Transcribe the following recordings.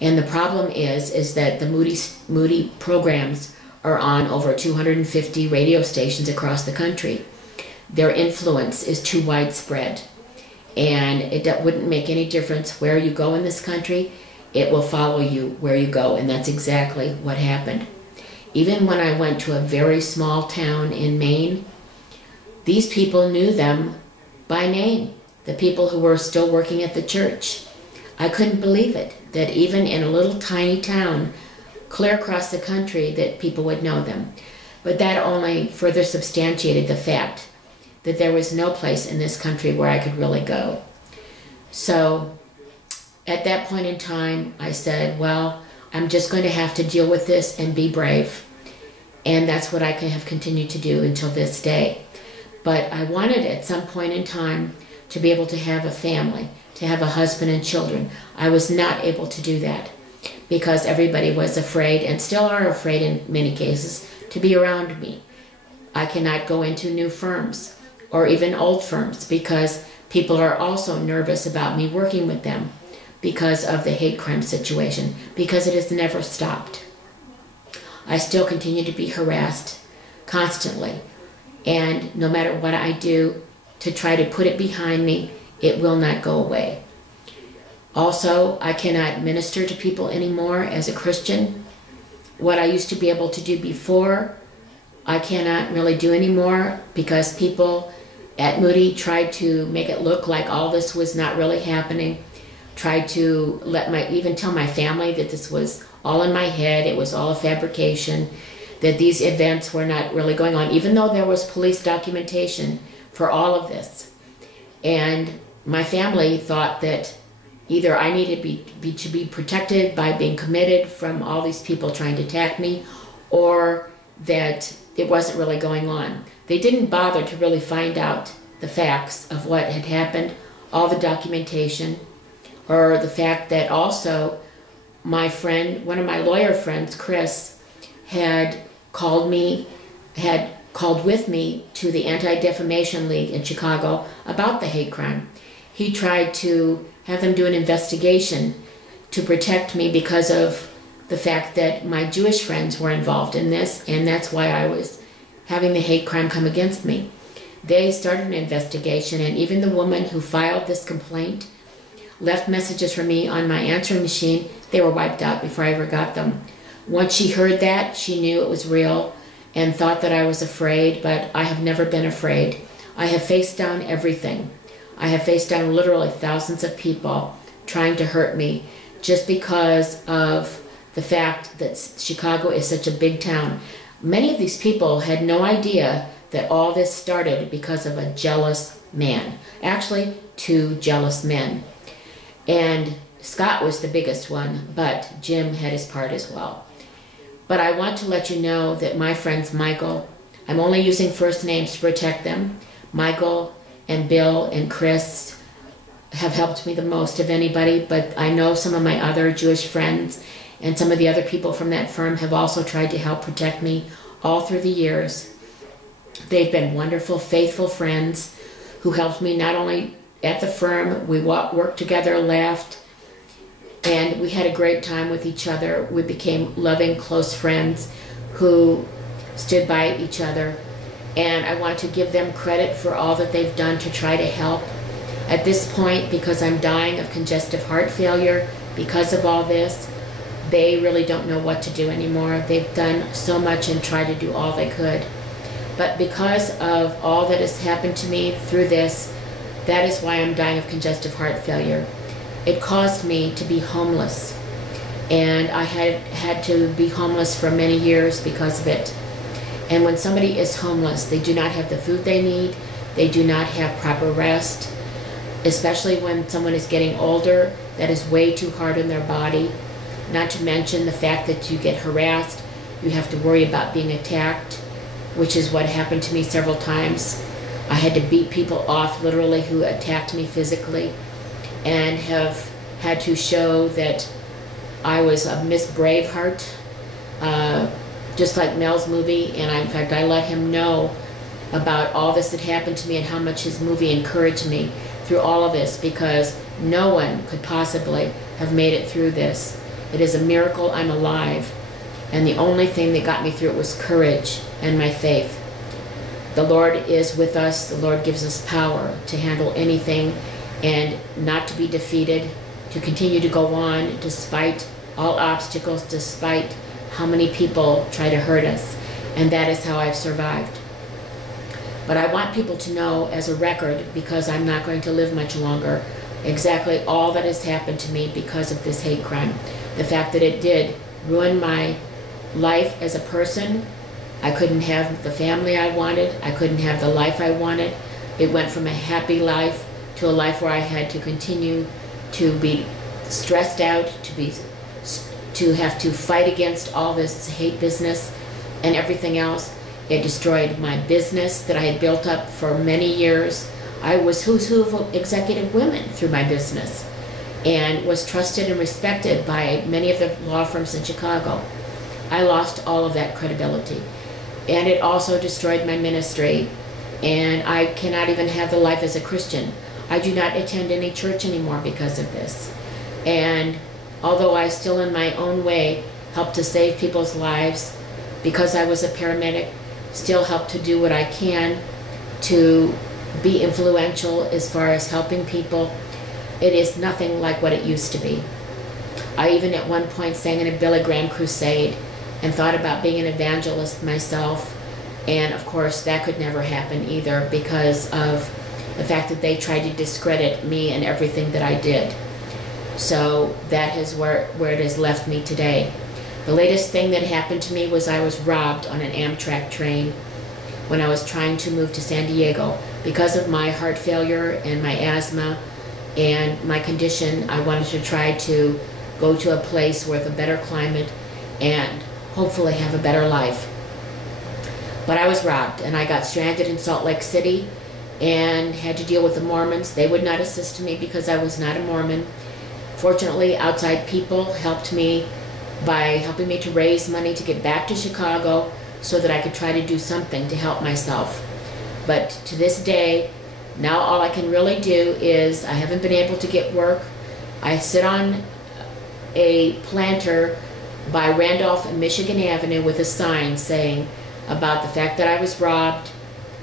And the problem is that the Moody programs are on over 250 radio stations across the country. Their influence is too widespread, and it wouldn't make any difference where you go in this country. It will follow you where you go, and that's exactly what happened. Even when I went to a very small town in Maine, these people knew them by name, the people who were still working at the church. I couldn't believe it, that even in a little tiny town clear across the country that people would know them. But that only further substantiated the fact that there was no place in this country where I could really go. So at that point in time, I said, well, I'm just going to have to deal with this and be brave. And that's what I have continued to do until this day. But I wanted at some point in time to be able to have a family, to have a husband and children. I was not able to do that because everybody was afraid, and still are afraid in many cases, to be around me. I cannot go into new firms or even old firms because people are also nervous about me working with them because of the hate crime situation, because it has never stopped. I still continue to be harassed constantly, and no matter what I do to try to put it behind me, it will not go away. Also, I cannot minister to people anymore as a Christian. What I used to be able to do before, I cannot really do anymore because people at Moody tried to make it look like all this was not really happening, tried to even tell my family that this was all in my head, it was all a fabrication, that these events were not really going on, even though there was police documentation for all of this. And my family thought that either I needed to be protected by being committed from all these people trying to attack me, or that it wasn't really going on. They didn't bother to really find out the facts of what had happened, all the documentation, or the fact that also my friend, one of my lawyer friends, Chris, had called with me to the Anti-Defamation League in Chicago about the hate crime. He tried to have them do an investigation to protect me because of the fact that my Jewish friends were involved in this, and that's why I was having the hate crime come against me. They started an investigation, and even the woman who filed this complaint left messages for me on my answering machine. They were wiped out before I ever got them. Once she heard that, she knew it was real and thought that I was afraid, but I have never been afraid. I have faced down everything. I have faced down literally thousands of people trying to hurt me just because of the fact that Chicago is such a big town. Many of these people had no idea that all this started because of a jealous man. Actually, two jealous men. And Scott was the biggest one, but Jim had his part as well. But I want to let you know that my friends Michael, I'm only using first names to protect them, Michael and Bill and Chris have helped me the most of anybody, but I know some of my other Jewish friends and some of the other people from that firm have also tried to help protect me all through the years. They've been wonderful, faithful friends who helped me not only at the firm, we worked together, laughed, and we had a great time with each other. We became loving, close friends who stood by each other. And I want to give them credit for all that they've done to try to help. At this point, because I'm dying of congestive heart failure, because of all this, they really don't know what to do anymore. They've done so much and tried to do all they could. But because of all that has happened to me through this, that is why I'm dying of congestive heart failure. It caused me to be homeless, and I had to be homeless for many years because of it. And when somebody is homeless, they do not have the food they need, they do not have proper rest, especially when someone is getting older. That is way too hard on their body. Not to mention the fact that you get harassed, you have to worry about being attacked, which is what happened to me several times. I had to beat people off, literally, who attacked me physically, and have had to show that I was a Miss Braveheart, just like Mel's movie, and in fact I let him know about all this that happened to me and how much his movie encouraged me through all of this, because no one could possibly have made it through this It is a miracle I'm alive. And the only thing that got me through it was courage and my faith. The Lord is with us. The Lord gives us power to handle anything and not to be defeated, to continue to go on despite all obstacles, despite how many people try to hurt us. And that is how I've survived. But I want people to know as a record, because I'm not going to live much longer, exactly all that has happened to me because of this hate crime. The fact that it did ruin my life as a person. I couldn't have the family I wanted. I couldn't have the life I wanted. It went from a happy life to a life where I had to continue to be stressed out, to have to fight against all this hate business and everything else. It destroyed my business that I had built up for many years. I was who's who of executive women through my business and was trusted and respected by many of the law firms in Chicago. I lost all of that credibility. And it also destroyed my ministry. And I cannot even have the life as a Christian. I do not attend any church anymore because of this. And although I still in my own way help to save people's lives, because I was a paramedic, still help to do what I can to be influential as far as helping people, it is nothing like what it used to be. I even at one point sang in a Billy Graham crusade and thought about being an evangelist myself, and of course that could never happen either because of the fact that they tried to discredit me and everything that I did. So that is where it has left me today. The latest thing that happened to me was I was robbed on an Amtrak train when I was trying to move to San Diego. Because of my heart failure and my asthma and my condition, I wanted to try to go to a place with a better climate and hopefully have a better life. But I was robbed, and I got stranded in Salt Lake City and had to deal with the Mormons. They would not assist me because I was not a Mormon. Fortunately, outside people helped me by helping me to raise money to get back to Chicago so that I could try to do something to help myself. But to this day, now all I can really do is, I haven't been able to get work. I sit on a planter by Randolph and Michigan Avenue with a sign saying about the fact that I was robbed,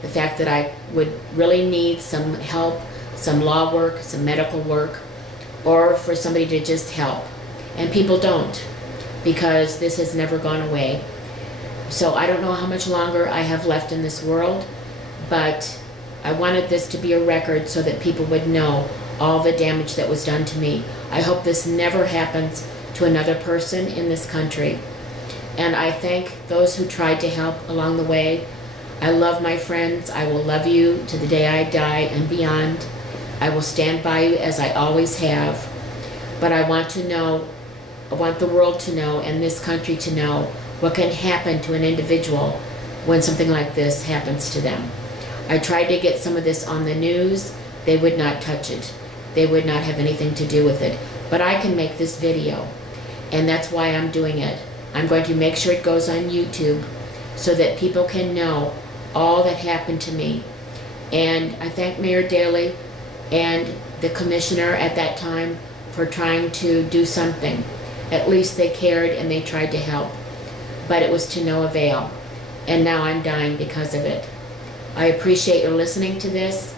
the fact that I would really need some help, some law work, some medical work, or for somebody to just help. And people don't, because this has never gone away. So I don't know how much longer I have left in this world, but I wanted this to be a record so that people would know all the damage that was done to me. I hope this never happens to another person in this country. And I thank those who tried to help along the way. I love my friends. I will love you to the day I die and beyond. I will stand by you as I always have. But I want to know, I want the world to know and this country to know what can happen to an individual when something like this happens to them. I tried to get some of this on the news. They would not touch it. They would not have anything to do with it. But I can make this video, and that's why I'm doing it. I'm going to make sure it goes on YouTube so that people can know all that happened to me. And I thank Mayor Daley and the commissioner at that time for trying to do something. At least they cared and they tried to help. But it was to no avail. And now I'm dying because of it. I appreciate your listening to this.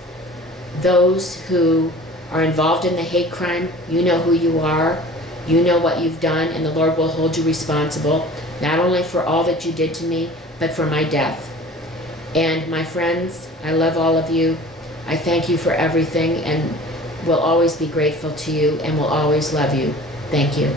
Those who are involved in the hate crime, you know who you are. You know what you've done, and the Lord will hold you responsible, not only for all that you did to me, but for my death. And my friends, I love all of you. I thank you for everything, and will always be grateful to you, and will always love you. Thank you.